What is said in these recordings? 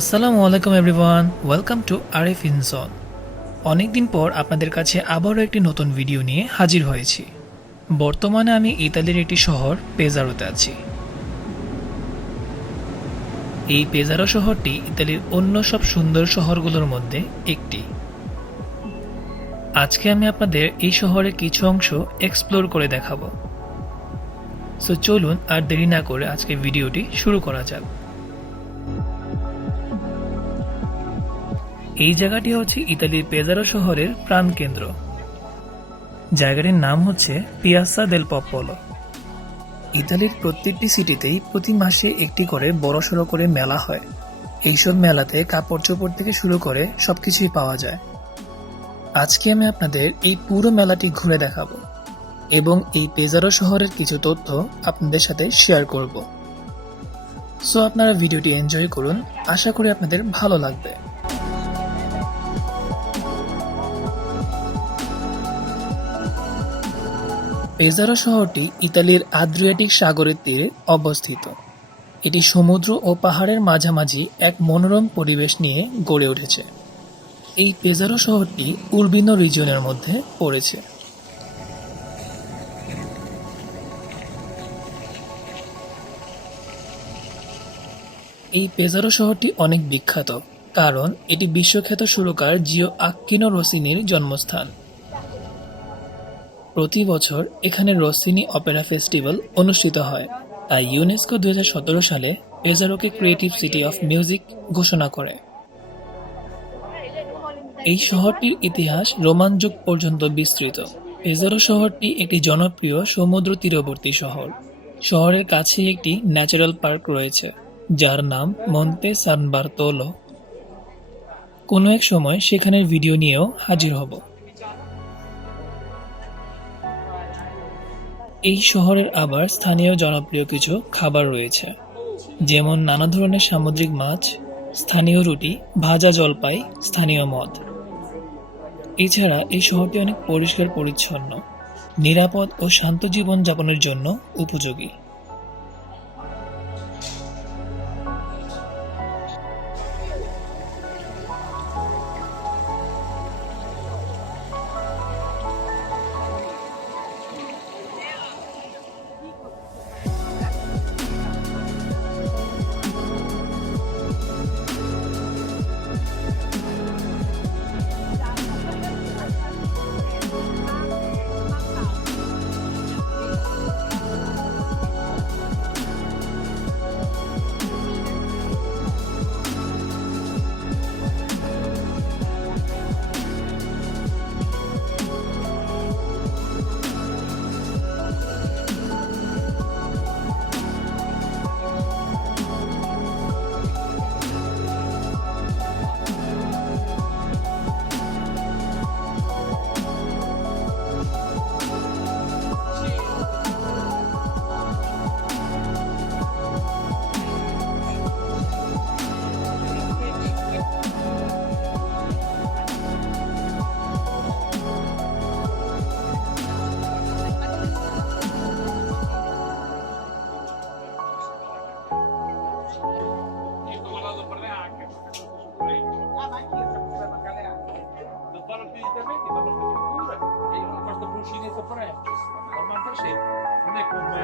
আসসালামু আলাইকুম everyone, welcome to Arif ইনজন। অনেকদিন পর আপনাদের কাছে আবারও একটি নতুন ভিডিও নিয়ে হাজির হয়েছি। বর্তমানে আমি ইতালির একটি শহর পেজারোতে আছি। এই পেজারো শহরটি ইতালির অন্য সব সুন্দর শহরগুলোর মধ্যে একটি। আজকে আমি আপনাদের এই শহরের কিছু অংশ এক্সপ্লোর করে দেখাবো। সো চলুন আর দেরি না করে আজকে ভিডিওটি শুরু করা যাক। এই জায়গাটি হচ্ছে ইতালির পেজারো শহরের প্রাণকেন্দ্র। জায়গাটির নাম হচ্ছে পিয়াসা দেল পপোলো। ইতালির প্রত্যেকটি সিটিতেই প্রতি মাসে একটি করে বড়সড় করে মেলা হয়। এইসব মেলাতে কাপড় চোপড় থেকে শুরু করে সবকিছুই পাওয়া যায়। আজকে আমি আপনাদের এই পুরো মেলাটি ঘুরে দেখাবো এবং এই পেজারো শহরের কিছু তথ্য আপনাদের সাথে শেয়ার করব। সো আপনারা ভিডিওটি এনজয় করুন, আশা করি আপনাদের ভালো লাগবে। পেজারো শহরটি ইতালির আদ্রিয়াটিক সাগরের তীরে অবস্থিত। এটি সমুদ্র ও পাহাড়ের মাঝামাঝি এক মনোরম পরিবেশ নিয়ে গড়ে উঠেছে। এই পেজারো শহরটি উরবিনো রিজিয়নের মধ্যে পড়েছে। এই পেজারো শহরটি অনেক বিখ্যাত কারণ এটি বিশ্বখ্যাত সুরকার জিও আক্কিনো রোসিনির জন্মস্থান। প্রতি বছর এখানে রোসিনি অপেরা ফেস্টিভ্যাল অনুষ্ঠিত হয়, তাই ইউনেস্কো 2017 সালে পেজারোকে ক্রিয়েটিভ সিটি অফ মিউজিক ঘোষণা করে। এই শহরটির ইতিহাস রোমান যুগ পর্যন্ত বিস্তৃত। পেজারো শহরটি একটি জনপ্রিয় সমুদ্র তীরবর্তী শহর। শহরের কাছেই একটি ন্যাচারাল পার্ক রয়েছে যার নাম মন্তে সান বার্তোলো। কোনো এক সময় সেখানের ভিডিও নিয়েও হাজির হব। এই শহরের আবার স্থানীয় জনপ্রিয় কিছু খাবার রয়েছে, যেমন নানা ধরনের সামুদ্রিক মাছ, স্থানীয় রুটি, ভাজা জলপাই, স্থানীয় মদ। এছাড়া এই শহরটি অনেক পরিষ্কার পরিচ্ছন্ন, নিরাপদ ও শান্ত জীবন যাপনের জন্য উপযোগী। Non è come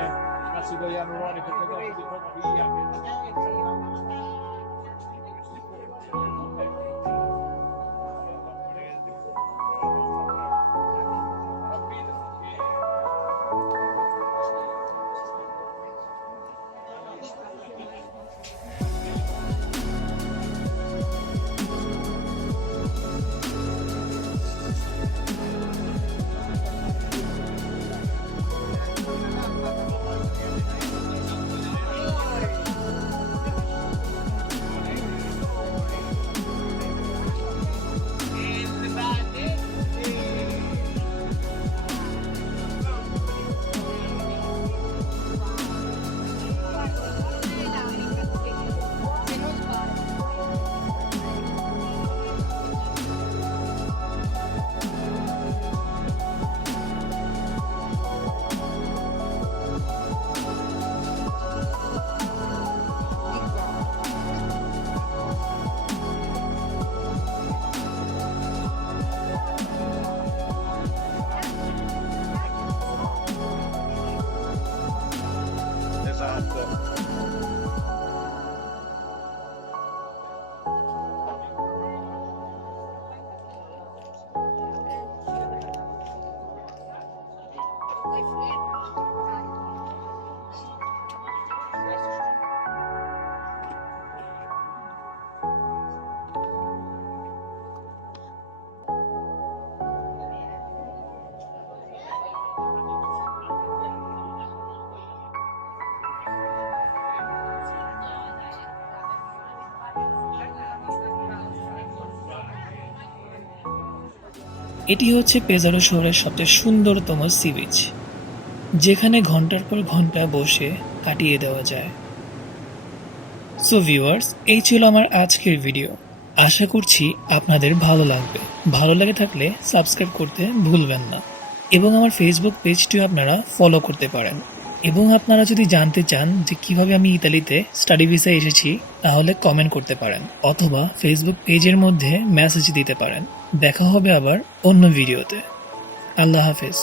l'acido ialuronico che dopo di poco via. এটি হচ্ছে পেজারো শহরের সবচেয়ে সুন্দরতম সি বিচ, যেখানে ঘন্টার পর ঘন্টা বসে কাটিয়ে দেওয়া যায়। সো ভিউয়ার্স, এই ছিল আমার আজকের ভিডিও। আশা করছি আপনাদের ভালো লাগবে। ভালো লাগে থাকলে সাবস্ক্রাইব করতে ভুলবেন না এবং আমার ফেসবুক পেজটিও আপনারা ফলো করতে পারেন। এবং আপনারা যদি জানতে চান যে কিভাবে আমি ইতালিতে স্টাডি ভিসায় এসেছি, তাহলে কমেন্ট করতে পারেন অথবা ফেসবুক পেজের মধ্যে মেসেজ দিতে পারেন। দেখা হবে আবার অন্য ভিডিওতে। আল্লাহ হাফেজ।